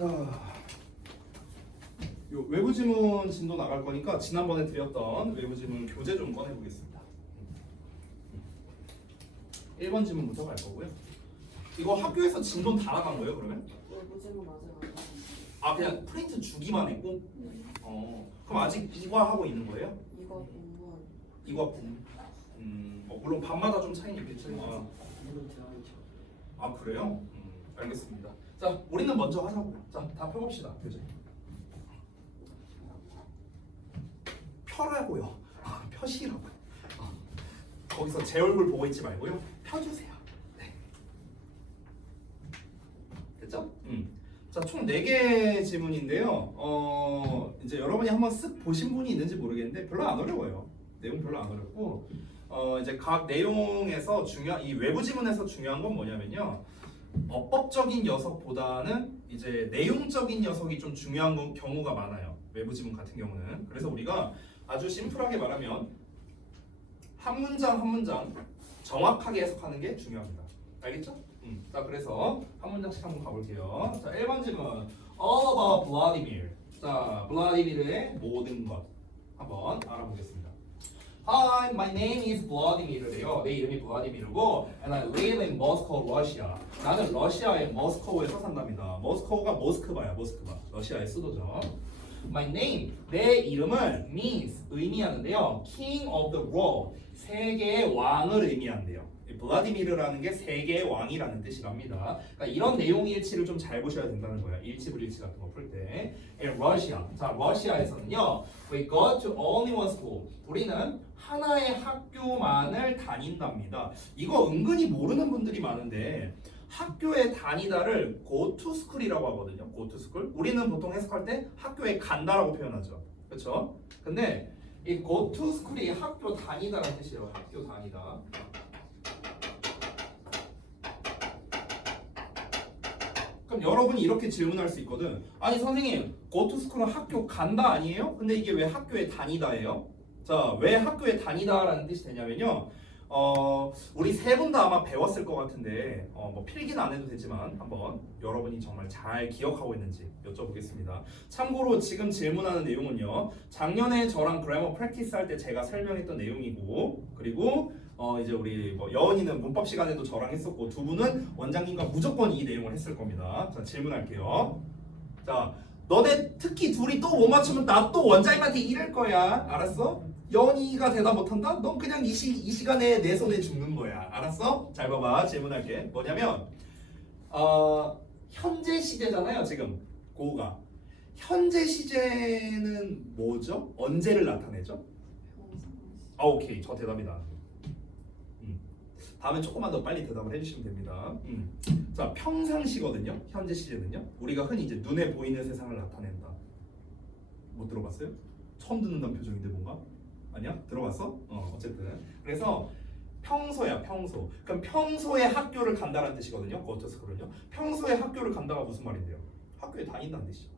자, 요 외부 지문 진도 나갈 거니까 지난번에 드렸던 외부 지문 교재 좀 꺼내 보겠습니다. 1번 지문부터 갈 거고요. 이거 학교에서 진도 다 나간 거예요, 그러면? 무지무 맞아요. 아, 그냥 프린트 주기만 했고? 그럼 아직 이과 하고 있는 거예요? 이거 공부한. 이과 분. 물론 반마다 좀 차이는 있겠지만. 아, 그래요? 알겠습니다. 자, 우리는 먼저 하자고요. 자, 다 펴봅시다. 교재. 펴라고요. 펴시라고요. 거기서 제 얼굴 보고 있지 말고요. 펴주세요. 네. 됐죠? 자, 총 4개 지문인데요. 이제 여러분이 한번 쓱 보신 분이 있는지 모르겠는데 별로 안 어려워요. 내용 별로 안 어렵고 이제 각 내용에서 이 외부 지문에서 중요한 건 뭐냐면요. 어법적인 녀석보다는 이제 내용적인 녀석이 좀 중요한 경우가 많아요. 외부 지문 같은 경우는. 그래서 우리가 아주 심플하게 말하면 한 문장 한 문장 정확하게 해석하는 게 중요합니다. 알겠죠? 자, 그래서 한 문장씩 한번 가볼게요. 자, 1번 질문. All about Vladimir. 자, 블라디미르의 모든 것 한번 알아보겠습니다. Hi, my name is Vladimir래요. 내 이름이 블라디미르고 and I live in Moscow, Russia. 나는 러시아의 모스크바에서 산답니다. 모스크바가 모스크바야, 모스크바. 러시아의 수도죠. My name, 내 이름은 means, 의미하는데요. King of the world, 세계의 왕을 의미한대요. 블라디미르라는 게 세계의 왕이라는 뜻이랍니다. 그러니까 이런 내용 일치를 좀 잘 보셔야 된다는 거예요. 일치 불일치 같은 거 풀 때. In Russia, 자 러시아에서는요, we go to only one school. 우리는 하나의 학교만을 다닌답니다. 이거 은근히 모르는 분들이 많은데 학교에 다니다를 go to school이라고 하거든요. go to school. 우리는 보통 해석할 때 학교에 간다라고 표현하죠. 그렇죠? 근데 이 go to school이 학교 다니다라는 뜻이에요. 학교 다니다. 그럼 여러분이 이렇게 질문할 수 있거든. 아니 선생님, go to school은 학교 간다 아니에요? 근데 이게 왜 학교에 다니다예요? 자, 왜 학교에 다니다라는 뜻이 되냐면요. 우리 세 분 다 아마 배웠을 것 같은데 뭐 필기는 안 해도 되지만 한번 여러분이 정말 잘 기억하고 있는지 여쭤보겠습니다. 참고로 지금 질문하는 내용은요, 작년에 저랑 그래머 프랙티스 할 때 제가 설명했던 내용이고, 그리고 이제 우리 뭐 여원이는 문법 시간에도 저랑 했었고, 두 분은 원장님과 무조건 이 내용을 했을 겁니다. 자, 질문할게요. 자, 너네 특히 둘이 또 못 맞추면 나 또 원장님한테 이럴 거야. 알았어? 연이가 대답 못한다? 넌 그냥 이 시간에 내 손에 죽는 거야. 알았어? 잘 봐봐. 질문할게. 뭐냐면 현재 시제잖아요. 지금 고가. 현재 시제는 뭐죠? 언제를 나타내죠? 오케이. 저 대답이다. 다음에 조금만 더 빨리 대답을 해주시면 됩니다. 자, 평상시거든요. 현재 시제는요. 우리가 흔히 이제 눈에 보이는 세상을 나타낸다. 못 들어봤어요? 처음 듣는다는 표정인데 뭔가? 아니야? 들어봤어? 어쨌든 그래서 평소야, 평소. 그럼 평소에 학교를 간다는 뜻이거든요. go to school은요. 평소에 학교를 간다가 무슨 말인데요? 학교에 다닌다는 뜻이죠.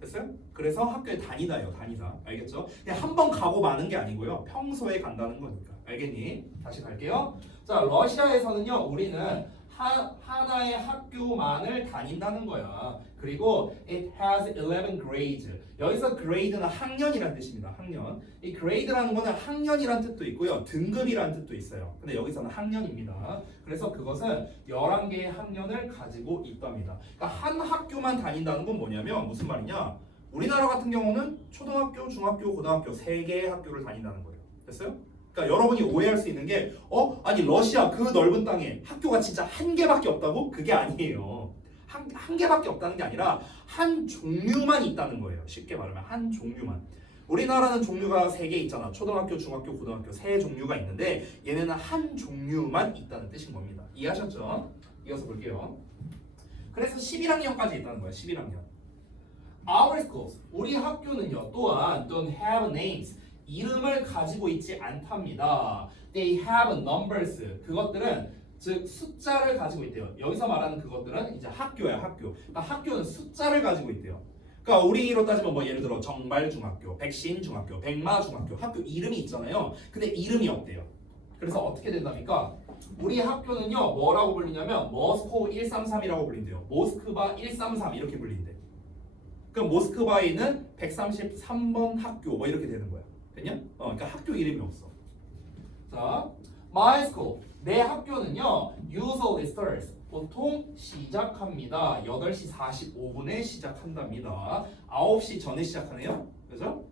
됐어요? 그래서 학교에 다니다예요. 다니다. 알겠죠? 그냥 한 번 가고 마는 게 아니고요. 평소에 간다는 거니까. 알겠니? 다시 갈게요. 자, 러시아에서는요, 우리는 하나의 학교만을 다닌다는 거야. 그리고 it has 11 grades. 여기서 grade는 학년이란 뜻입니다. 학년. 이 grade라는 거는 학년이란 뜻도 있고요, 등급이란 뜻도 있어요. 근데 여기서는 학년입니다. 그래서 그것은 11개의 학년을 가지고 있답니다. 그러니까 한 학교만 다닌다는 건 뭐냐면 무슨 말이냐? 우리나라 같은 경우는 초등학교, 중학교, 고등학교 3개의 학교를 다닌다는 거예요. 됐어요? 그러니까 여러분이 오해할 수 있는 게 아니 러시아 그 넓은 땅에 학교가 진짜 한 개밖에 없다고? 그게 아니에요. 한 개밖에 없다는 게 아니라 한 종류만 있다는 거예요. 쉽게 말하면 한 종류만. 우리나라는 종류가 3개 있잖아. 초등학교, 중학교, 고등학교 3종류가 있는데 얘네는 한 종류만 있다는 뜻인 겁니다. 이해하셨죠? 이어서 볼게요. 그래서 11학년까지 있다는 거예요. 11학년. Our schools, 우리 학교는요 또한 don't have names, 이름을 가지고 있지 않답니다. They have numbers, 그것들은 즉 숫자를 가지고 있대요. 여기서 말하는 그것들은 이제 학교야, 학교. 그러니까 학교는 숫자를 가지고 있대요. 그러니까 우리로 따지면 뭐 예를 들어 정발중학교, 백신중학교, 백마중학교, 학교 이름이 있잖아요. 근데 이름이 없대요. 그래서 어떻게 된답니까? 우리 학교는요 뭐라고 불리냐면 모스코 133이라고 불린대요. 모스크바 133 이렇게 불린대. 그럼 모스크바에는 133번 학교 뭐 이렇게 되는 거야. 됐냐? 그러니까 학교 이름이 없어. 자, my school 내 학교는요 usually starts 보통 시작합니다. 8시 45분에 시작한답니다. 9시 전에 시작하네요. 그죠?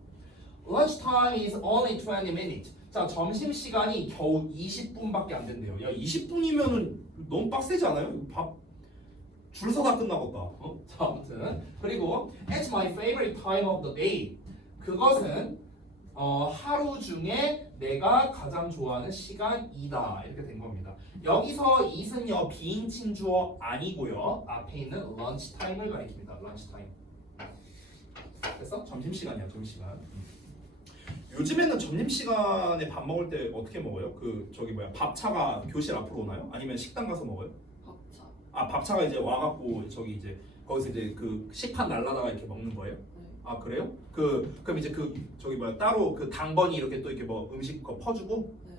Lunch time is only 20 minutes. 자, 점심 시간이 겨우 20분밖에 안 된대요. 야, 20분이면은 너무 빡세지 않아요? 밥 줄 서다 끝나겠다. 자, 아무튼 그리고 it's my favorite time of the day. 그것은 하루 중에 내가 가장 좋아하는 시간이다. 이렇게 된 겁니다. 여기서 it은요 비인칭 주어 아니고요. 앞에 있는 lunch time을 가리킵니다. lunch time. 됐어? 점심 시간이야, 점심 시간. 요즘에는 점심 시간에 밥 먹을 때 어떻게 먹어요? 그 저기 뭐야 밥차가 교실 앞으로 오나요? 아니면 식당 가서 먹어요? 밥차. 아 밥차가 이제 와갖고 저기 이제 거기서 이제 그 식판 날라다가 이렇게 먹는 거예요? 네. 아 그래요? 그럼 이제 그 저기 뭐야 따로 그 당번이 이렇게 또 이렇게 뭐 음식 거 퍼주고 네.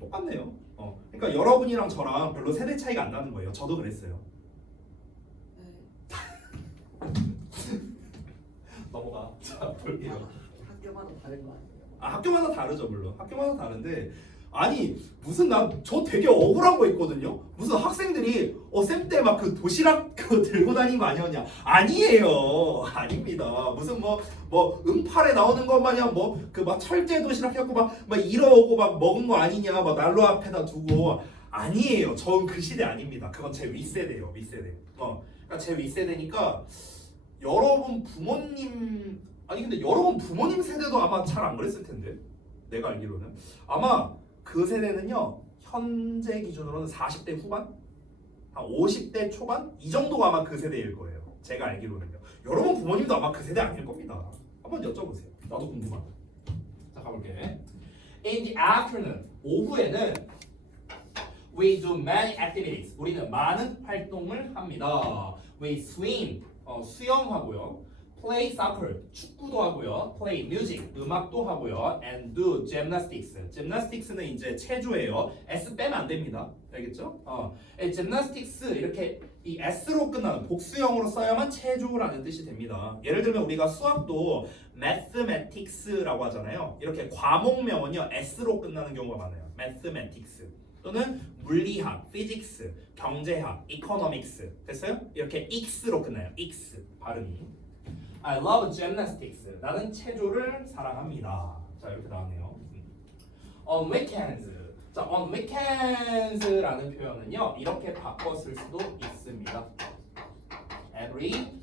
똑같네요. 그러니까 여러분이랑 저랑 별로 세대 차이가 안 나는 거예요. 저도 그랬어요. 네. 넘어가. 자 볼게요. 학교마다 다른 거 아니에요? 학교마다 다르죠 물론. 학교마다 다른데 아니 무슨 저 되게 억울한 거 있거든요. 무슨 학생들이 쌤 때 막 그 도시락 그 들고 다니는 거 아니었냐? 아니에요. 아닙니다. 무슨 뭐 응팔에 나오는 것 마냥 뭐 그 막 철제 도시락 해갖고 막 이러고 막 먹은 거 아니냐? 막 난로 앞에다 두고 아니에요. 전 그 시대 아닙니다. 그건 제 윗세대예요. 윗세대. 그러니까 제 윗세대니까 여러분 부모님 아니 근데 여러분 부모님 세대도 아마 잘 안 그랬을 텐데 내가 알기로는 아마 그 세대는요 현재 기준으로는 40대 후반? 한 50대 초반? 이 정도가 아마 그 세대일 거예요. 제가 알기로는요. 여러분 부모님도 아마 그 세대 아닐 겁니다. 한번 여쭤보세요. 나도 궁금하다. 자 가볼게. In the afternoon, 오후에는 we do many activities. 우리는 많은 활동을 합니다. We swim, 수영하고요. Play soccer, 축구도 하고요. Play music, 음악도 하고요. And do gymnastics. gymnastics는 이제 체조예요. S 빼면 안 됩니다. 알겠죠? gymnastics 이렇게 이 S로 끝나는 복수형으로 써야만 체조라는 뜻이 됩니다. 예를 들면 우리가 수학도 mathematics라고 하잖아요. 이렇게 과목명은요 S로 끝나는 경우가 많아요. mathematics 또는 물리학, physics, 경제학, economics 됐어요? 이렇게 x로 끝나요. x 발음이. I love gymnastics. 나는 체조를 사랑합니다. 자 이렇게 나왔네요. On weekends. 자 on weekends라는 표현은요 이렇게 바꿔 쓸 수도 있습니다. Every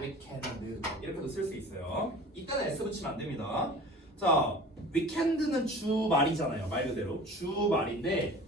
weekend 이렇게도 쓸 수 있어요. 이때는 s 붙이면 안 됩니다. 자 weekend는 주말이잖아요. 말 그대로 주말인데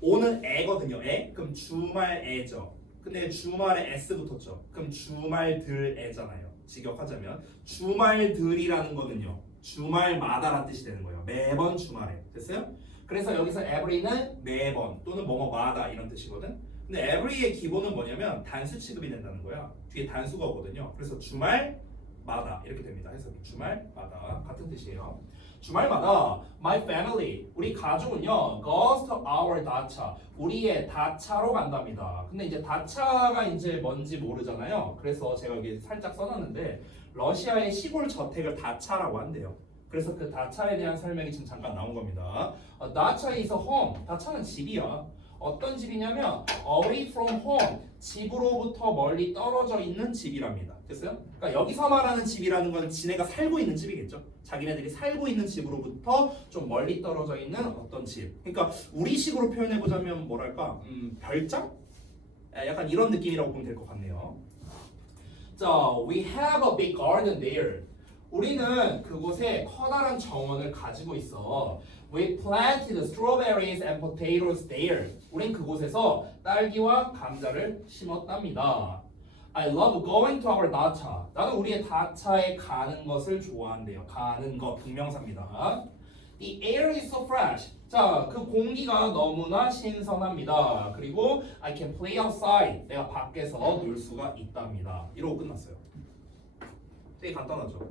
오는 애거든요. 애 그럼 주말 애죠. 근데 주말에 S 붙었죠. 그럼 주말들 애잖아요. 직역하자면 주말들이라는 거는요. 주말마다라는 뜻이 되는 거예요. 매번 주말에. 됐어요? 그래서 여기서 every는 매번 또는 뭐뭐마다 이런 뜻이거든. 근데 every의 기본은 뭐냐면 단수 취급이 된다는 거야. 뒤에 단수가 오거든요. 그래서 주말마다 이렇게 됩니다. 해석이 주말마다 같은 뜻이에요. 주말마다 my family 우리 가족은요 goes to our dacha 우리의 다차로 간답니다. 근데 이제 다차가 이제 뭔지 모르잖아요. 그래서 제가 여기 살짝 써놨는데 러시아의 시골 저택을 다차라고 한대요. 그래서 그 다차에 대한 설명이 지금 잠깐 나온 겁니다. dacha is a home 다차는 집이야. 어떤 집이냐면 away from home 집으로부터 멀리 떨어져 있는 집이랍니다. 됐어요? 그러니까 여기서 말하는 집이라는 건 지네가 살고 있는 집이겠죠. 자기네들이 살고 있는 집으로부터 좀 멀리 떨어져 있는 어떤 집. 그러니까 우리식으로 표현해 보자면 뭐랄까 별장? 약간 이런 느낌이라고 보면 될 것 같네요. 자, we have a big garden there. 우리는 그곳에 커다란 정원을 가지고 있어. We planted strawberries and potatoes there. 우린 그곳에서 딸기와 감자를 심었답니다. I love going to our dacha. 나는 우리의 다차에 가는 것을 좋아한대요. 가는 것 분명사입니다. The air is so fresh. 자, 그 공기가 너무나 신선합니다. 그리고 I can play outside. 내가 밖에서 놀 수가 있답니다. 이러고 끝났어요. 되게 간단하죠.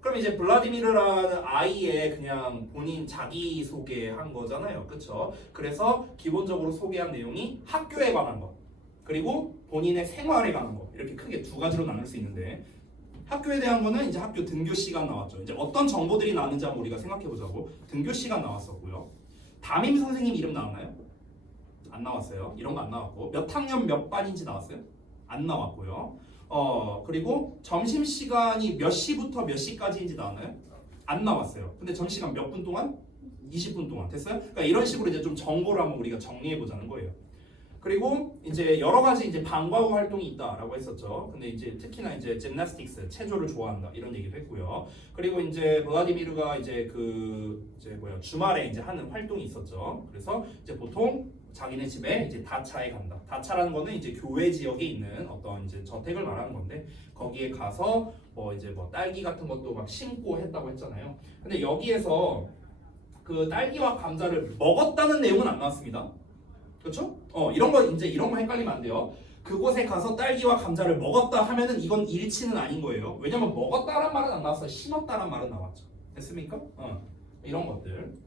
그럼 이제 블라디미르라는 아이의 그냥 본인 자기 소개한 거잖아요. 그쵸? 그래서 기본적으로 소개한 내용이 학교에 관한 거. 그리고 본인의 생활에 관한 거 이렇게 크게 두 가지로 나눌 수 있는데 학교에 대한 거는 이제 학교 등교 시간 나왔죠. 이제 어떤 정보들이 나왔는지 한번 우리가 생각해 보자고. 등교 시간 나왔었고요. 담임 선생님 이름 나왔나요? 안 나왔어요. 이런 거 안 나왔고 몇 학년 몇 반인지 나왔어요? 안 나왔고요. 그리고 점심 시간이 몇 시부터 몇 시까지인지 나왔나요? 안 나왔어요. 근데 점심시간 몇 분 동안? 20분 동안 됐어요? 그러니까 이런 식으로 이제 좀 정보를 한번 우리가 정리해 보자는 거예요. 그리고 이제 여러 가지 이제 방과 후 활동이 있다라고 했었죠. 근데 이제 특히나 이제 짐나스틱스 체조를 좋아한다 이런 얘기도 했고요. 그리고 이제 블라디미르가 이제 주말에 이제 하는 활동이 있었죠. 그래서 이제 보통 자기네 집에 이제 다차에 간다. 다차라는 거는 이제 교외 지역에 있는 어떤 이제 저택을 말하는 건데 거기에 가서 뭐 딸기 같은 것도 막 심고 했다고 했잖아요. 근데 여기에서 그 딸기와 감자를 먹었다는 내용은 안 나왔습니다. 그렇죠? 이런 거 헷갈리면 안 돼요. 그곳에 가서 딸기와 감자를 먹었다 하면은 이건 일치는 아닌 거예요. 왜냐면 먹었다란 말은 안 나왔어요. 심었다란 말은 나왔죠. 됐습니까? 이런 것들.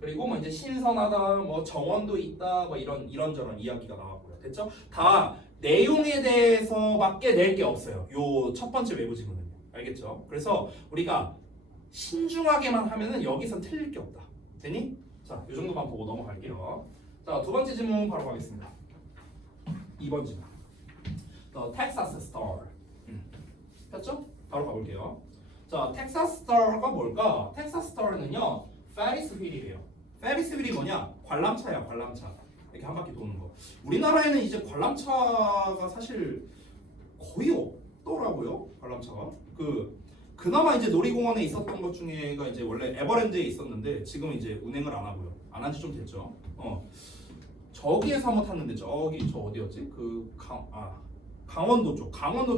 그리고 뭐 이제 신선하다, 뭐 정원도 있다, 뭐 이런저런 이야기가 나왔고요. 됐죠? 다 내용에 대해서밖에 낼 게 없어요. 요 첫 번째 외부 지문은요. 알겠죠? 그래서 우리가 신중하게만 하면은 여기선 틀릴 게 없다. 되니? 자, 요 정도만 보고 넘어갈게요. 자, 두 번째 질문 바로 가겠습니다. 2번 질문. 텍사스 스타र. 됐죠? 바로 가볼게요. 자, 텍사스 스타가 뭘까? 텍사스 스타는요, 페리스 휠이래요. 페리스 휠이 뭐냐? 관람차야, 관람차. 이렇게 한 바퀴 도는 거. 우리나라에는 이제 관람차가 사실 거의 없더라고요. 관람차가. 그나마 이제 놀이공원에 있었던 것 중에가 이제 원래 에버랜드에 있었는데 지금 이제 운행을 안 하고요. 안 한 지 좀 됐죠. 저기에서 한번 탔는데 저기 저 어디였지? 강원도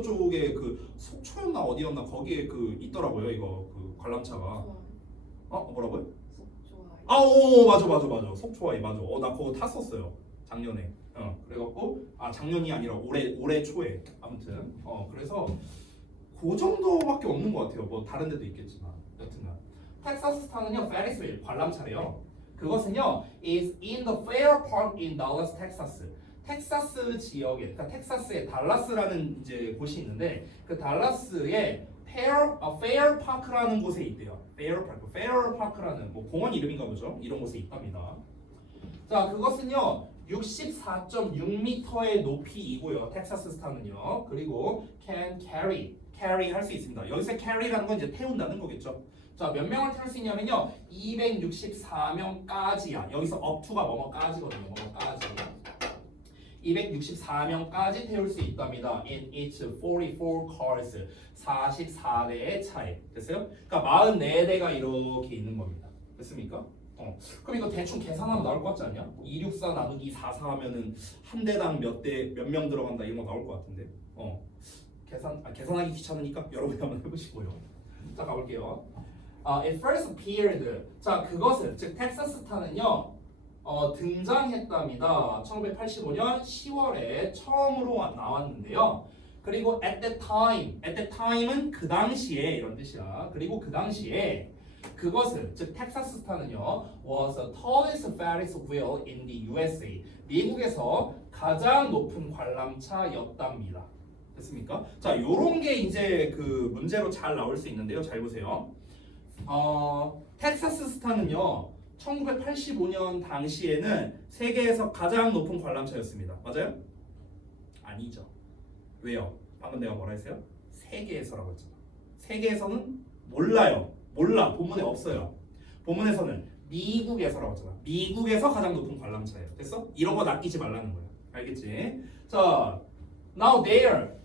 쪽에 속초였나 어디였나 거기에 있더라고요. 이거 관람차가. 뭐라고요? 좋아요. 오 맞아. 속초아이 맞아. 나 그거 탔었어요. 작년에. 그래갖고 작년이 아니라 올해 초에 아무튼 그래서 그 정도밖에 없는 것 같아요. 뭐 다른 데도 있겠지만 여튼간 텍사스 스타는요 페리스 휠 관람차래요. 그것은요 is in the Fair Park in Dallas, Texas. 텍사스 지역에, 그러니까 텍사스의 달라스라는 이제 곳이 있는데 그 달라스의 Fair Park라는 곳에 있대요. Fair Park라는 뭐 공원 이름인가 보죠. 이런 곳에 있답니다. 자, 그것은요 64.6m의 높이이고요. 텍사스 스타는요. 그리고 can carry 할 수 있습니다. 여기서 carry라는 건 이제 태운다는 거겠죠. 자, 몇 명을 태울 수 있냐면요 264명까지야. 여기서 up to가 뭐뭐까지거든요. 뭐뭐까지 264명까지 태울 수 있답니다. In its 44 cars 44대의 차에. 됐어요? 그러니까 44대가 이렇게 있는 겁니다. 됐습니까? 그럼 이거 대충 계산하면 나올 것 같지 않냐? 264 나누기 44 하면은 한 대당 몇 명 들어간다 이런 거 나올 것 같은데. 계산하기 귀찮으니까 여러분이 한번 해보시고요. 자, 가볼게요. It first appeared. 자, 그것은 즉 텍사스 스타는요 등장했답니다. 1985년 10월에 처음으로 나왔는데요. 그리고 at that time은 그 당시에 이런 뜻이야. 그리고 그 당시에 그것은 즉 텍사스 스타는요 was the tallest Ferris wheel in the USA. 미국에서 가장 높은 관람차였답니다. 됐습니까? 자, 요런 게 이제 문제로 잘 나올 수 있는데요. 잘 보세요. 텍사스 스타는요 1985년 당시에는 세계에서 가장 높은 관람차였습니다. 맞아요? 아니죠. 왜요? 방금 내가 뭐라 했어요? 세계에서라고 했잖아. 세계에서는 몰라요. 몰라. 본문에 없어요. 본문에서는 미국에서라고 했잖아. 미국에서 가장 높은 관람차예요. 됐어? 이런 거 낚이지 말라는 거야. 알겠지? 자, now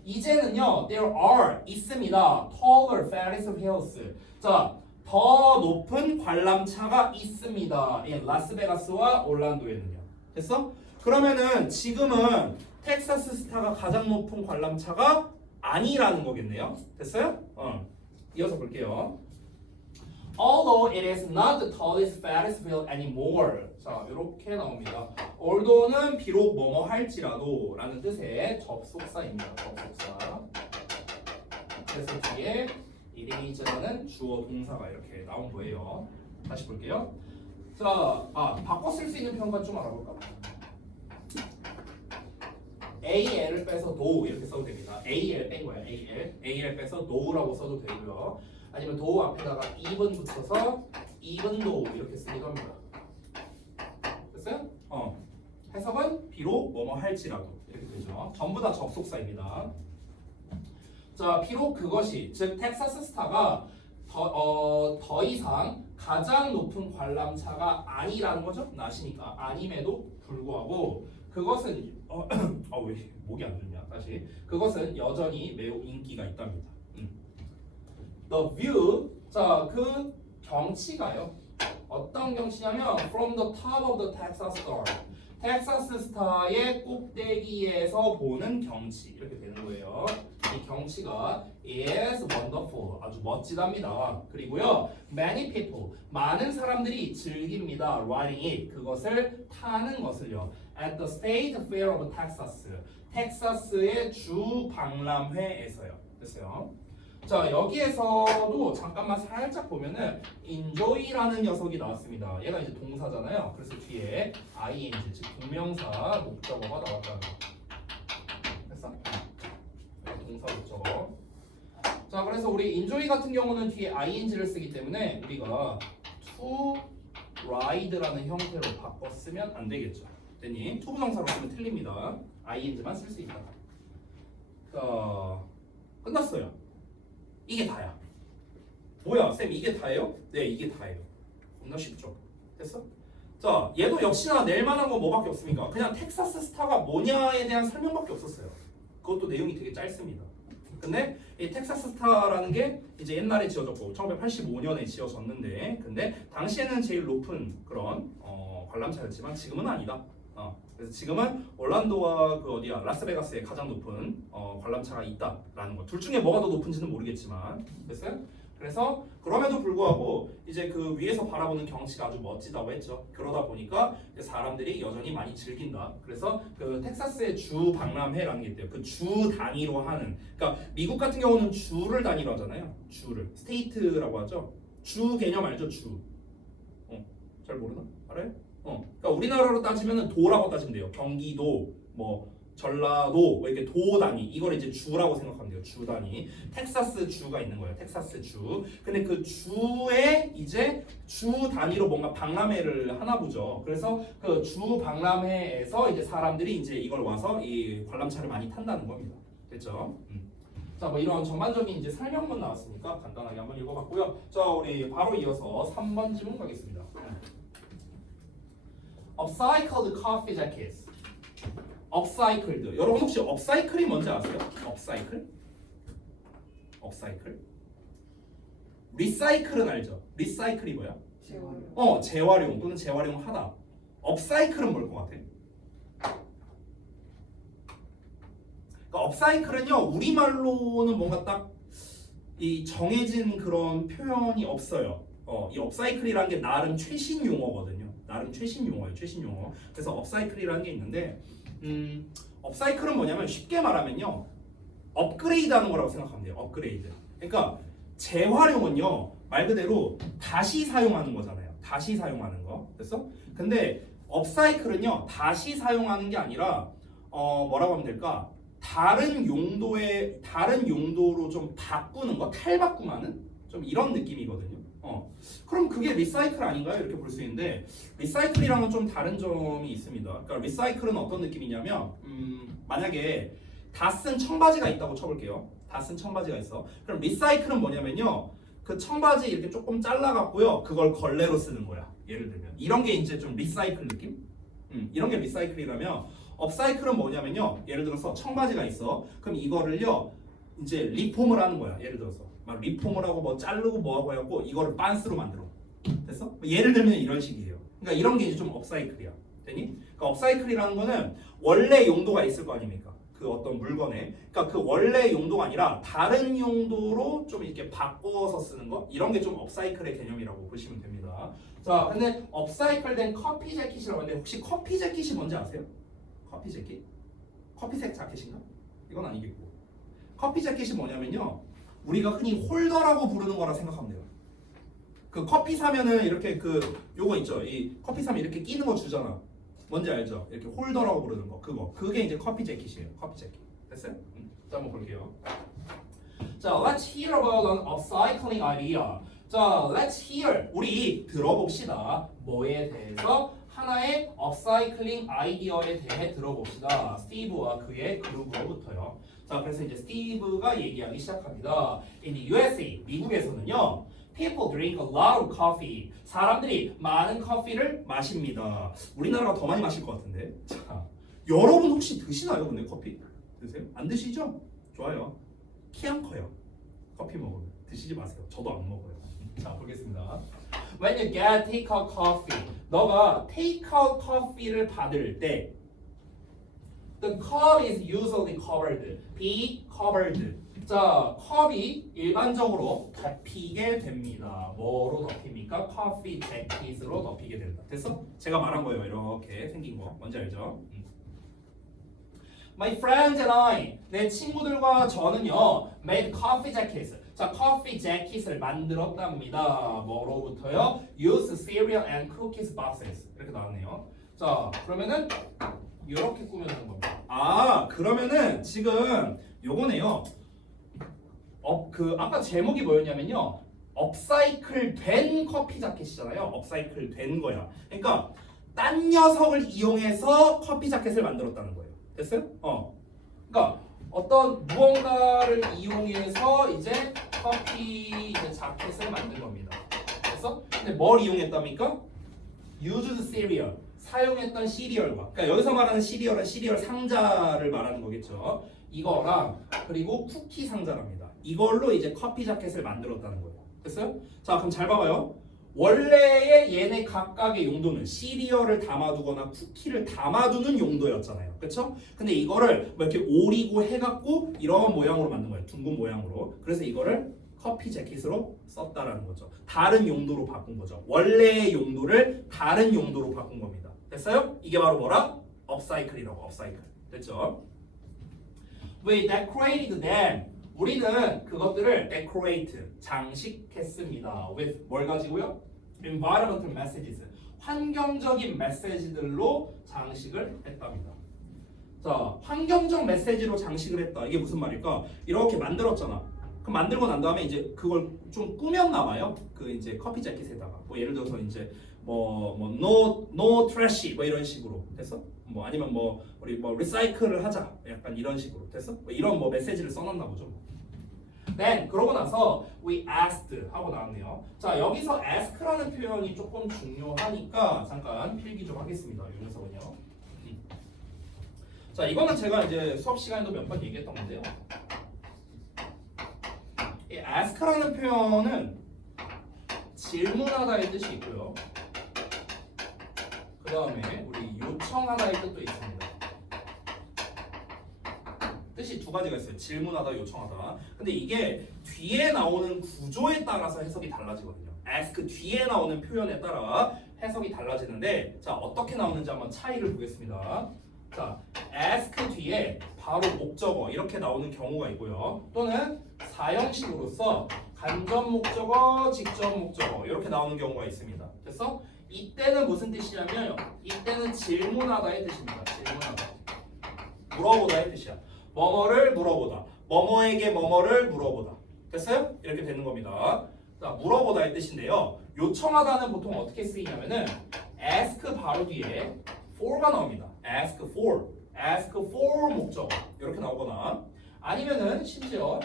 이제는요 there are 있습니다. taller Ferris wheels. 자, 더 높은 관람차가 있습니다. 라스베가스와 올란도에는요. 됐어? 그러면은 지금은 텍사스 스타가 가장 높은 관람차가 아니라는 거겠네요. 됐어요? 이어서 볼게요. Although it is not the tallest Ferris wheel anymore. 자, 이렇게 나옵니다. although는 비록 뭐뭐 할지라도 라는 뜻의 접속사입니다. 접속사. 그래서 뒤에 it is라는 주어 동사가 이렇게 나온 거예요. 다시 볼게요. 자, 바꿔 쓸 수 있는 표현만 좀 알아볼까? AL을 빼서 do 이렇게 써도 됩니다. AL 뺀 거야. AL 빼서 do라고 써도 되고요. 아니면 do 앞에다가 even 붙여서 even do 이렇게 쓰기도 합니다. 됐어요? 해석은 비록 뭐뭐 할지라도 이렇게 되죠. 전부 다 접속사입니다. 자, 비록 그것이 즉 텍사스 스타가 더 이상 가장 높은 관람차가 아니라는 거죠. 나시니까 아님에도 불구하고 그것은 왜 목이 안 좋냐? 다시 그것은 여전히 매우 인기가 있답니다. The view 자, 그 경치가요. 어떤 경치냐면 from the top of the Texas Star 텍사스 스타의 꼭대기에서 보는 경치 이렇게 되는 거예요. 이 경치가 is wonderful 아주 멋지답니다. 그리고요 many people 많은 사람들이 즐깁니다. riding it 그것을 타는 것을요. at the State Fair of Texas 텍사스의 주 박람회에서요. 됐어요. 자 여기에서도 잠깐만 살짝 보면은 enjoy라는 녀석이 나왔습니다. 얘가 이제 동사잖아요. 그래서 뒤에 ing 즉 동명사 목적어가 나왔다는 거. 됐어? 동사 목적어. 자 그래서 우리 enjoy 같은 경우는 뒤에 ing를 쓰기 때문에 우리가 to ride라는 형태로 바꿔 쓰면 안 되겠죠. 됐니? 투부정사로 쓰면 틀립니다. ing만 쓸 수 있다. 자 끝났어요. 이게 다야. 뭐야, 쌤 이게 다예요? 네, 이게 다예요. 겁나 쉽죠? 됐어? 자, 얘도 역시나 낼 만한 건 뭐밖에 없습니까? 그냥 텍사스 스타가 뭐냐에 대한 설명밖에 없었어요. 그것도 내용이 되게 짧습니다. 근데 이 텍사스 스타라는 게 이제 옛날에 지어졌고 1985년에 지어졌는데 근데 당시에는 제일 높은 그런 관람차였지만 지금은 아니다. 그래서 지금은 올란도와 그 어디야 라스베가스에 가장 높은 관람차가 있다라는 거. 둘 중에 뭐가 더 높은지는 모르겠지만 됐어요? 그래서 그럼에도 불구하고 이제 그 위에서 바라보는 경치가 아주 멋지다고 했죠. 그러다 보니까 사람들이 여전히 많이 즐긴다. 그래서 그 텍사스의 주 박람회라는 게 있대요. 그 주 단위로 하는. 그러니까 미국 같은 경우는 주를 단위로 하잖아요. 주를 스테이트라고 하죠. 주 개념 알죠? 주. 잘 모르나? 알아요? 그러니까 우리나라로 따지면은 도라고 따지면 돼요. 경기도, 뭐 전라도, 뭐 이렇게 도 단위 이걸 이제 주라고 생각하면 돼요. 주 단위. 텍사스 주가 있는 거예요. 텍사스 주. 근데 그 주에 이제 주 단위로 뭔가 박람회를 하나 보죠. 그래서 그 주 박람회에서 이제 사람들이 이제 이걸 와서 이 관람차를 많이 탄다는 겁니다. 됐죠? 자, 뭐 이런 전반적인 이제 설명문 나왔으니까 간단하게 한번 읽어봤고요. 자, 우리 바로 이어서 3번 질문 가겠습니다. upcycled coffee jackets. upcycled. 여러분 혹시 upcycle이 뭔지 아세요? upcycle? upcycle? recycle은 알죠? recycle이 뭐야? 재활용. 재활용 또는 재활용하다. upcycle은 뭘 것 같아? 그러니까 upcycle은요 우리말로는 뭔가 딱 이 정해진 그런 표현이 없어요. 이 upcycle이라는 게 나름 최신 용어거든요. 나름 최신 용어예요. 최신 용어. 그래서 upcycle이라는 게 있는데 upcycle은 뭐냐면 쉽게 말하면요 업그레이드하는 거라고 생각하면 돼요. 업그레이드. 그러니까 재활용은요 말 그대로 다시 사용하는 거잖아요. 다시 사용하는 거. 됐어? 근데 upcycle은요 다시 사용하는 게 아니라 뭐라고 하면 될까? 다른 용도로 좀 바꾸는 거, 탈바꿈하는 좀 이런 느낌이거든요. 그럼 그게 리사이클 아닌가요? 이렇게 볼 수 있는데 리사이클이랑은 좀 다른 점이 있습니다. 그러니까 리사이클은 어떤 느낌이냐면 만약에 다 쓴 청바지가 있다고 쳐볼게요. 다 쓴 청바지가 있어. 그럼 리사이클은 뭐냐면요. 그 청바지 이렇게 조금 잘라갖고요. 그걸 걸레로 쓰는 거야. 예를 들면 이런 게 이제 좀 리사이클 느낌? 이런 게 리사이클이라면 업사이클은 뭐냐면요. 예를 들어서 청바지가 있어. 그럼 이거를요. 이제 리폼을 하는 거야. 예를 들어서 막 리폼을 하고 뭐 자르고 뭐 하고 해갖고 이거를 빤스로 만들어. 됐어? 예를 들면 이런 식이에요. 그러니까 이런 게 이제 좀 업사이클이야. 되니? 그러니까 업사이클이라는 거는 원래 용도가 있을 거 아닙니까? 그 어떤 물건에. 그러니까 그 원래 용도가 아니라 다른 용도로 좀 이렇게 바꿔서 쓰는 거. 이런 게 좀 업사이클의 개념이라고 보시면 됩니다. 자, 근데 업사이클된 커피 재킷이라고 하는데 혹시 커피 재킷이 뭔지 아세요? 커피 재킷? 커피색 자켓인가? 이건 아니겠고. 커피 재킷이 뭐냐면요. 우리가 흔히 홀더라고 부르는 거라 생각하면 돼요. 그 커피 사면은 이렇게 그 요거 있죠. 이 커피 사면 이렇게 끼는 거 주잖아. 뭔지 알죠? 이렇게 홀더라고 부르는 거 그거 그게 이제 커피 재킷이에요. 커피 재킷 됐어요? 자 한번 볼게요. 자, let's hear about an upcycling idea. 자, let's hear 우리 들어봅시다. 뭐에 대해서? 하나의 업사이클링 아이디어에 대해 들어봅시다. 스티브와 그의 그룹으로부터요. 자, 그래서 이제 스티브가 얘기하기 시작합니다. In the USA, 미국에서는요, people drink a lot of coffee. 사람들이 많은 커피를 마십니다. 우리나라가 더 많이 마실 것 같은데. 자, 여러분 혹시 드시나요? 근데 커피 드세요? 안 드시죠? 좋아요. 키 안 커요. 커피 먹으면 드시지 마세요. 저도 안 먹어요. 자, 보겠습니다. When you get take-out coffee, 너가 take-out 커피를 받을 때, the cup is usually covered. be covered. 자, 컵이 일반적으로 덮이게 됩니다. 뭐로 덮입니까? 커피 재킷으로 덮이게 된다. 됐어? 제가 말한 거예요. 이렇게 생긴 거. 뭔지 알죠? My friends and I, 내 친구들과 저는요, made coffee jackets. 자, 커피 재킷을 만들었답니다. 뭐로부터요? Use cereal and cookies boxes. 이렇게 나왔네요. 자, 그러면은 이렇게 꾸며주는 겁니다. 아, 그러면은 지금 요거네요. 아까 제목이 뭐였냐면요. 업사이클 된 커피 자켓이잖아요. 업사이클 된 거야. 그러니까 딴 녀석을 이용해서 커피 자켓을 만들었다는 거예요. 됐어요? 그러니까 어떤 무언가를 이용해서 이제 커피 이제 자켓을 만든 겁니다. 그래서 근데 뭘 이용했답니까? Used cereal. 사용했던 시리얼과 그러니까 여기서 말하는 시리얼은 시리얼 상자를 말하는 거겠죠. 이거랑 그리고 쿠키 상자랍니다. 이걸로 이제 커피 자켓을 만들었다는 거예요. 됐어요? 자, 그럼 잘 봐봐요. 원래의 얘네 각각의 용도는 시리얼을 담아두거나 쿠키를 담아두는 용도였잖아요. 그렇죠? 근데 이거를 뭐 이렇게 오리고 해갖고 이런 모양으로 만든 거예요. 둥근 모양으로. 그래서 이거를 커피 재킷으로 썼다라는 거죠. 다른 용도로 바꾼 거죠. 원래의 용도를 다른 용도로 바꾼 겁니다. 됐어요? 이게 바로 뭐라? 업사이클이라고. 업사이클. 됐죠? We decorated them. 우리는 그것들을 decorate, 장식했습니다. with 뭘 가지고요? environmental messages. 환경적인 메시지들로 장식을 했답니다. 자, 환경적 메시지로 장식을 했다. 이게 무슨 말일까? 이렇게 만들었잖아. 그럼 만들고 난 다음에 이제 그걸 좀 꾸몄나 봐요. 그 이제 커피 재킷에다가 뭐 예를 들어서 이제 no trash 뭐 이런 식으로 됐어? 뭐 아니면 뭐 우리 뭐 리사이클을 하자 약간 이런 식으로 됐어? 뭐 이런 뭐 메시지를 써놨나 보죠. Then 그러고 나서 we asked 하고 나왔네요. 자, 여기서 ask라는 표현이 조금 중요하니까 잠깐 필기 좀 하겠습니다. 이 녀석은요. 자, 이거는 제가 이제 수업 시간에도 몇 번 얘기했던 건데요. 이 ask라는 표현은 질문하다의 뜻이 있고요. 그 다음에 우리 요청하다의 뜻도 있습니다. 뜻이 두 가지가 있어요. 질문하다, 요청하다. 근데 이게 뒤에 나오는 구조에 따라서 해석이 달라지거든요. ask 뒤에 나오는 표현에 따라 해석이 달라지는데 자, 어떻게 나오는지 한번 차이를 보겠습니다. 자, ask 뒤에 바로 목적어 이렇게 나오는 경우가 있고요. 또는 사형식으로서 간접 목적어, 직접 목적어 이렇게 나오는 경우가 있습니다. 됐어? 이때는 무슨 뜻이냐면 이때는 질문하다의 뜻입니다. 질문하다. 물어보다의 뜻이야. 뭐뭐를 물어보다. 뭐뭐에게 뭐뭐를 물어보다. 됐어요? 이렇게 되는 겁니다. 자, 물어보다의 뜻인데요. 요청하다는 보통 어떻게 쓰이냐면은 ask 바로 뒤에 for가 나옵니다. ask for 목적어 이렇게 나오거나 아니면은 심지어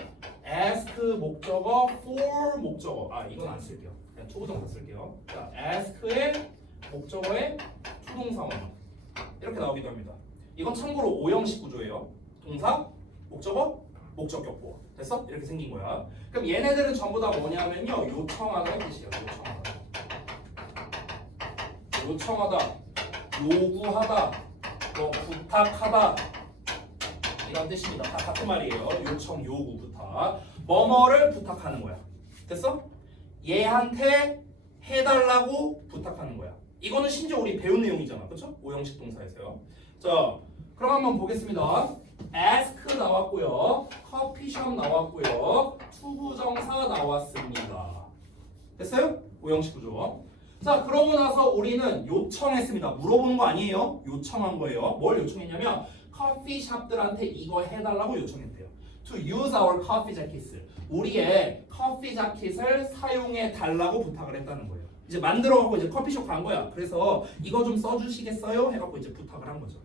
ask 목적어 for 목적어 이건 안 쓸게요. 그냥 투부정사 쓸게요. 자, ask의 목적어의 투동사원 이렇게 나오기도 합니다. 이건 참고로 오형식 구조예요. 동사, 목적어, 목적격보. 됐어? 이렇게 생긴 거야. 그럼 얘네들은 전부 다 뭐냐면요. 요청하다의 뜻이에요. 요청하다, 요구하다, 뭐 부탁하다 이런 뜻입니다. 다 같은 말이에요. 요청, 요구, 부탁. 뭐뭐를 부탁하는 거야. 됐어? 얘한테 해달라고 부탁하는 거야. 이거는 심지어 우리 배운 내용이잖아. 그렇죠? 오형식 동사에서요. 자, 그럼 한번 보겠습니다. ask 나왔고요. 커피숍 나왔고요. 투부정사 나왔습니다. 됐어요? 오형식 구조. 자, 그러고 나서 우리는 요청했습니다. 물어보는 거 아니에요. 요청한 거예요. 뭘 요청했냐면 커피숍들한테 이거 해달라고 요청했대요. To use our coffee jackets. 우리의 커피 자켓을 사용해 달라고 부탁을 했다는 거예요. 이제 만들어갖고 이제 커피숍 간 거야. 그래서 이거 좀 써주시겠어요? 해갖고 이제 부탁을 한 거죠.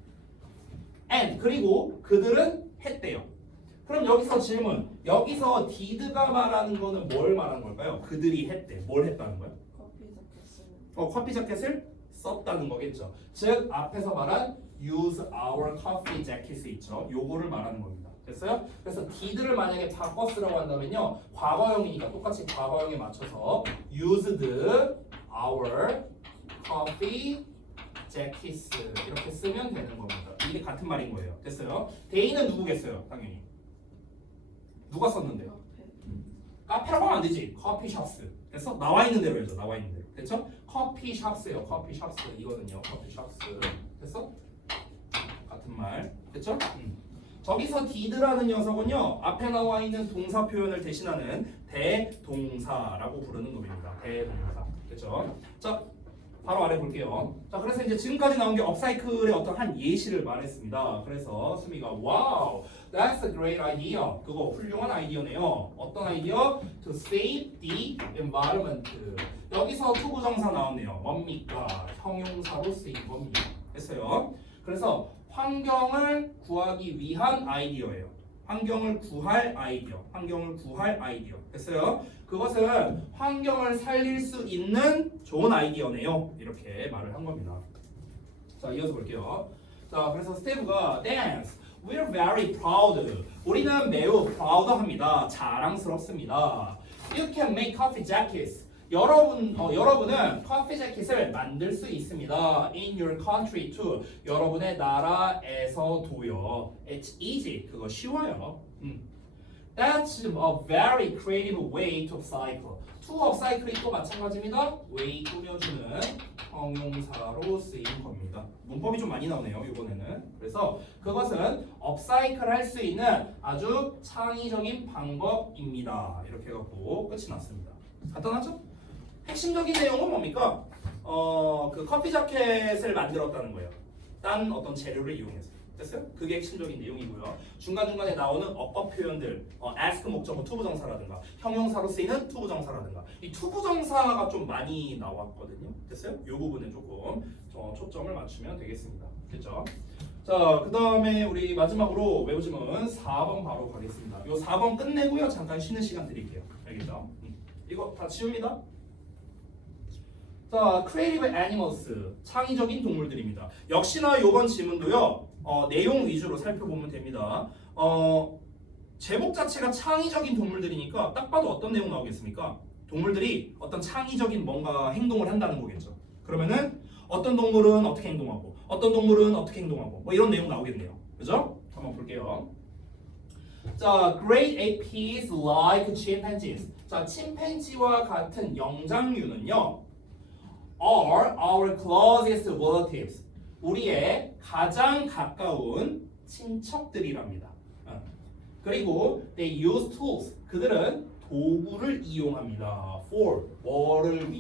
And 그리고 그들은 했대요. 그럼 여기서 질문. 여기서 did가 말하는 거는 뭘 말하는 걸까요? 그들이 했대. 뭘 했다는 거야? 커피 자켓을 커피 자켓을 썼다는 거겠죠. 즉 앞에서 말한 use our coffee jackets 있죠. 요거를 말하는 겁니다. 됐어요? 그래서 did를 만약에 바꿔 쓰라고 한다면요. 과거형이니까 똑같이 과거형에 맞춰서 used our coffee jackets 이렇게 쓰면 되는 겁니다. 이게 같은 말인 거예요. 됐어요? they는 누구겠어요? 당연히. 누가 썼는데요? 카페라고 하면 안 되지. 커피숍스. 그래서 나와 있는 대로 해줘. 나와 있는 대로. 됐죠? 커피숍스예요. 커피숍스 이거는요. 커피숍스. 됐어? 같은 말. 됐죠? 저기서 did라는 녀석은요. 앞에 나와 있는 동사 표현을 대신하는 대동사라고 부르는 놈입니다. 대동사. 됐죠? 자, 바로 아래 볼게요. 자, 그래서 이제 지금까지 나온 게 업사이클의 어떤 한 예시를 말했습니다. 그래서 수미가 와우, that's a great idea. 그거 훌륭한 아이디어네요. 어떤 아이디어? To save the environment. 여기서 투부정사 나왔네요. 뭡니까? 형용사로 쓰인 겁니다. 됐어요? 그래서 환경을 구하기 위한 아이디어예요. 환경을 구할 아이디어. 환경을 구할 아이디어. 됐어요? 그것은 환경을 살릴 수 있는 좋은 아이디어네요. 이렇게 말을 한 겁니다. 자, 이어서 볼게요. 자, 그래서 스테브가 Thanks. We're very proud. 우리는 매우 proud합니다. 자랑스럽습니다. You can make coffee jackets. 여러분은 커피 자켓을 만들 수 있습니다. In your country too. 여러분의 나라에서도요. It's easy. 그거 쉬워요. That's a very creative way to upcycle. To upcycle이 또 마찬가지입니다. way 꾸며주는 형용사로 쓰인 겁니다. 문법이 좀 많이 나오네요. 이번에는. 그래서 그것은 upcycle 할 수 있는 아주 창의적인 방법입니다. 이렇게 해갖고 끝이 났습니다. 간단하죠? 핵심적인 내용은 뭡니까? 그 커피 자켓을 만들었다는 거예요. 딴 어떤 재료를 이용해서. 됐어요? 그게 핵심적인 내용이고요. 중간중간에 나오는 어법 표현들, ask 목적어 투부정사라든가 형용사로 쓰이는 투부정사라든가 이 투부정사가 좀 많이 나왔거든요. 됐어요? 이 부분에 조금 초점을 맞추면 되겠습니다. 됐죠? 자, 그 다음에 우리 마지막으로 외우지문 4번 바로 가겠습니다. 이 4번 끝내고요. 잠깐 쉬는 시간 드릴게요. 알겠죠? 이거 다 지웁니다. 자, creative animals, 창의적인 동물들입니다. 역시나 이번 지문도요, 내용 위주로 살펴보면 됩니다. 제목 자체가 창의적인 동물들이니까 딱 봐도 어떤 내용 나오겠습니까? 동물들이 어떤 창의적인 뭔가 행동을 한다는 거겠죠. 그러면은 어떤 동물은 어떻게 행동하고, 어떤 동물은 어떻게 행동하고, 뭐 이런 내용 나오겠네요. 그죠? 한번 볼게요. 자, great apes like chimpanzees. 자, 침팬지와 같은 영장류는요. are our closest relatives. 우리의 가장 가까운 친척들이랍니다. 그리고 they use tools. 그들은 도구를 이용합니다. for 뭐를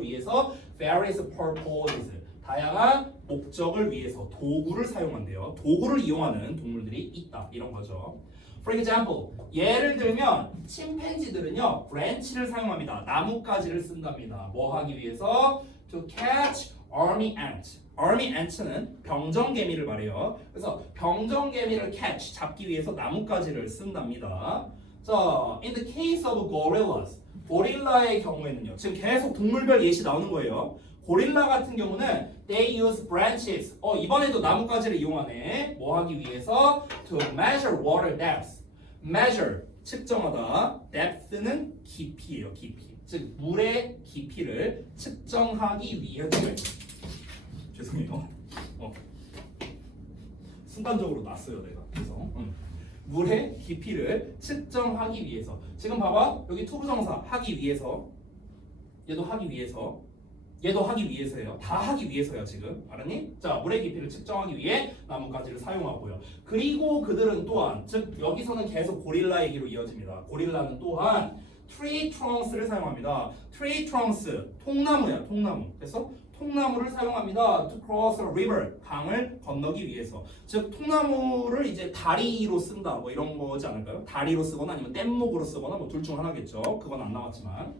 위해서 various purposes. 다양한 목적을 위해서 도구를 사용한대요. 도구를 이용하는 동물들이 있다. 이런 거죠. For example, 예를 들면 침팬지들은요 branch를 사용합니다. 나뭇가지를 쓴답니다. 뭐 하기 위해서? To catch army ants. army ants는 병정개미를 말해요. 그래서 병정개미를 catch, 잡기 위해서 나뭇가지를 쓴답니다. 자, in the case of gorillas, 고릴라의 경우에는요. 지금 계속 동물별 예시 나오는 거예요. 고릴라 같은 경우는 they use branches. 이번에도 나뭇가지를 이용하네. 뭐 하기 위해서? To measure water depth. measure, 측정하다. depth는 깊이예요. 깊이. 즉 물의 깊이를 측정하기 위해서. 죄송해요. 순간적으로 났어요 내가. 그래서 물의 깊이를 측정하기 위해서. 지금 봐봐. 여기 투부정사 하기 위해서. 얘도 하기 위해서. 얘도 하기 위해서예요. 다 하기 위해서야 지금. 알았니? 자, 물의 깊이를 측정하기 위해 나뭇가지를 사용하고요. 그리고 그들은 또한, 즉 여기서는 계속 고릴라 얘기로 이어집니다. 고릴라는 또한 tree trunks를 사용합니다. tree trunks 통나무야, 통나무. 그래서 통나무를 사용합니다. to cross a river 강을 건너기 위해서. 즉 통나무를 이제 다리로 쓴다 뭐 이런 거지 않을까요? 다리로 쓰거나 아니면 뗏목으로 쓰거나 뭐 둘 중 하나겠죠. 그건 안 나왔지만.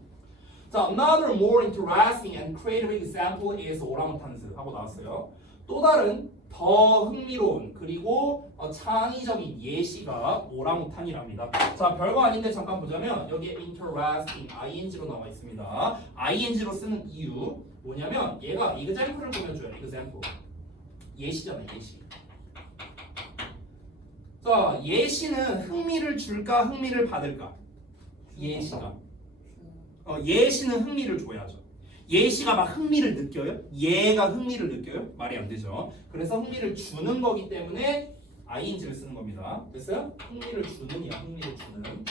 자, another more interesting and creative example is 오랑우탄스 하고 나왔어요. 또 다른 더 흥미로운 그리고 창의적인 예시가 오랑우탄이랍니다. 자, 별거 아닌데 잠깐 보자면 여기에 interesting ing로 나와 있습니다. ing로 쓰는 이유 뭐냐면 얘가 example을 보여줘요. example 예시잖아요. 예시. 자, 예시는 흥미를 줄까 흥미를 받을까? 예시가 예시는 흥미를 줘야죠. 예시가 막 흥미를 느껴요? 얘가 흥미를 느껴요? 말이 안 되죠. 그래서 흥미를 주는 거기 때문에 ing를 쓰는 겁니다. 됐어요? 흥미를 주는이야. 흥미를 주는.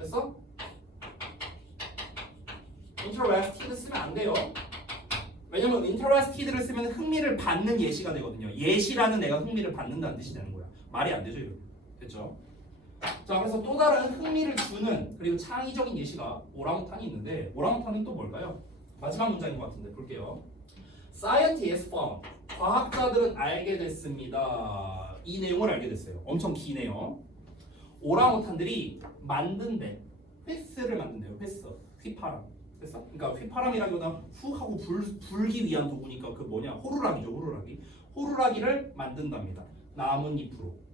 됐어? interested 쓰면 안 돼요. 왜냐면 interested를 쓰면 흥미를 받는 예시가 되거든요. 예시라는 애가 흥미를 받는다는 뜻이 되는 거야. 말이 안 되죠, 이거. 됐죠? 자, 그래서 또 다른 흥미를 주는 그리고 창의적인 예시가 오랑우탄이 있는데 오랑우탄은 또 뭘까요? 마지막 문장인 것 같은데 볼게요. Scientists found 과학자들은 알게 됐습니다. 이 내용을 알게 됐어요. 엄청 기네요. 오랑우탄들이 만든대. 휘스를 만든대요. 휘스. 휘파람. 됐어? 그러니까 휘파람이라기보다 훅 하고 불기 위한 도구니까 그 뭐냐? 호루라기죠. 호루라기. 호루라기를 만든답니다. 나뭇잎으로.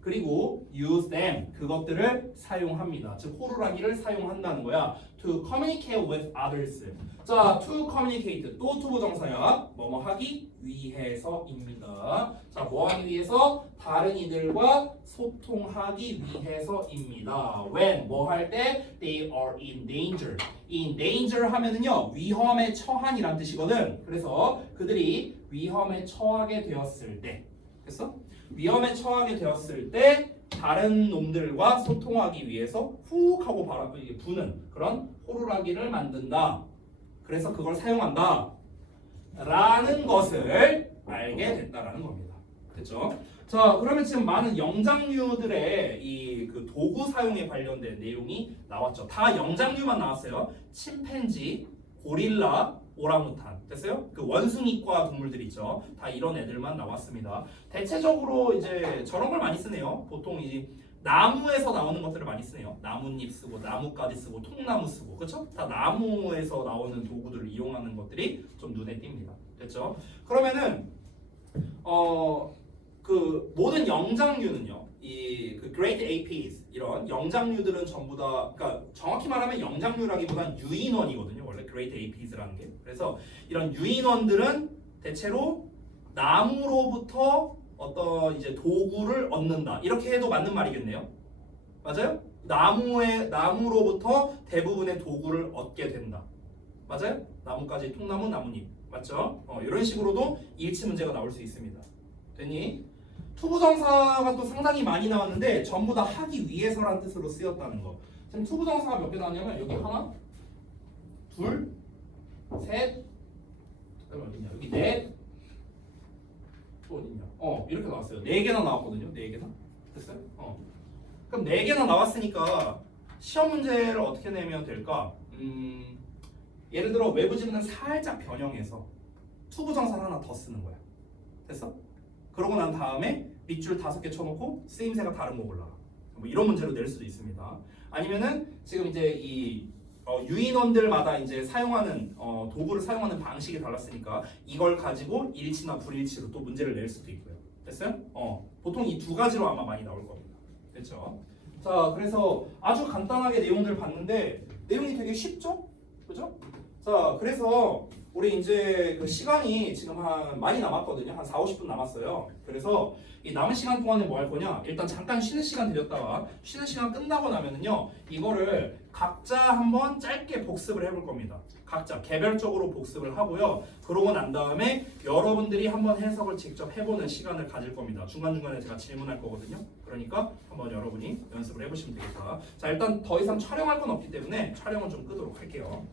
그리고 use them 그것들을 사용합니다. 즉 호루라기를 사용한다는 거야. To communicate with others. 자, to communicate 또 투부정사야. 뭐뭐 하기 위해서입니다. 자, 뭐 하기 위해서? 다른 이들과 소통하기 위해서입니다. When 뭐 할 때? They are in danger. In danger 하면은요 위험에 처한이란 뜻이거든. 그래서 그들이 위험에 처하게 되었을 때. 됐어? 위험에 처하게 되었을 때 다른 놈들과 소통하기 위해서 훅 하고 부는 그런 호루라기를 만든다. 그래서 그걸 사용한다. 라는 것을 알게 됐다라는 겁니다. 됐죠? 자, 그러면 지금 많은 영장류들의 이 그 도구 사용에 관련된 내용이 나왔죠. 다 영장류만 나왔어요. 침팬지, 고릴라, 오랑우탄. 됐어요? 그 원숭이과 동물들 있죠. 다 이런 애들만 나왔습니다. 대체적으로 이제 저런 걸 많이 쓰네요. 보통 이제 나무에서 나오는 것들을 많이 쓰네요. 나뭇잎 쓰고 나뭇가지 쓰고 통나무 쓰고 그렇죠? 다 나무에서 나오는 도구들을 이용하는 것들이 좀 눈에 띕니다. 됐죠? 그러면은 그 모든 영장류는요. 이 그 Great Apes 이런 영장류들은 전부 다 그러니까 정확히 말하면 영장류라기보단 유인원이거든요. 원래 Great Apes라는 게. 그래서 이런 유인원들은 대체로 나무로부터 어떤 이제 도구를 얻는다. 이렇게 해도 맞는 말이겠네요. 맞아요? 나무로부터 대부분의 도구를 얻게 된다. 맞아요? 나뭇가지, 통나무, 나뭇잎. 맞죠? 이런 식으로도 일치 문제가 나올 수 있습니다. 됐니? 투부정사가 또 상당히 많이 나왔는데 전부 다 하기 위해서라는 뜻으로 쓰였다는 거. 지금 투부정사가 몇 개 나왔냐면 여기 하나, 둘, 셋, 잠깐만 어디냐? 여기 넷, 또 어디냐? 이렇게 나왔어요. 4개나 나왔거든요. 4개나. 됐어요? 그럼 4개나 나왔으니까 시험 문제를 어떻게 내면 될까? 예를 들어 외부 지문을 살짝 변형해서 투부정사를 하나 더 쓰는 거야. 됐어? 그러고 난 다음에 밑줄 5개 쳐놓고 쓰임새가 다른 거 골라. 뭐 이런 문제로 낼 수도 있습니다. 아니면은 지금 이제 이 유인원들마다 이제 사용하는 도구를 사용하는 방식이 달랐으니까 이걸 가지고 일치나 불일치로 또 문제를 낼 수도 있고요. 됐어요? 보통 이 2가지로 아마 많이 나올 겁니다. 됐죠? 자, 그래서 아주 간단하게 내용들 봤는데 내용이 되게 쉽죠? 그죠? 자, 그래서 우리 이제 그 시간이 지금 많이 남았거든요. 한 40-50분 남았어요. 그래서 이 남은 시간 동안에 뭐 할 거냐? 일단 잠깐 쉬는 시간 드렸다가 쉬는 시간 끝나고 나면은요. 이거를 각자 한번 짧게 복습을 해볼 겁니다. 각자 개별적으로 복습을 하고요. 그러고 난 다음에 여러분들이 한번 해석을 직접 해보는 시간을 가질 겁니다. 중간중간에 제가 질문할 거거든요. 그러니까 한번 여러분이 연습을 해보시면 되겠다. 자, 일단 더 이상 촬영할 건 없기 때문에 촬영을 좀 끄도록 할게요.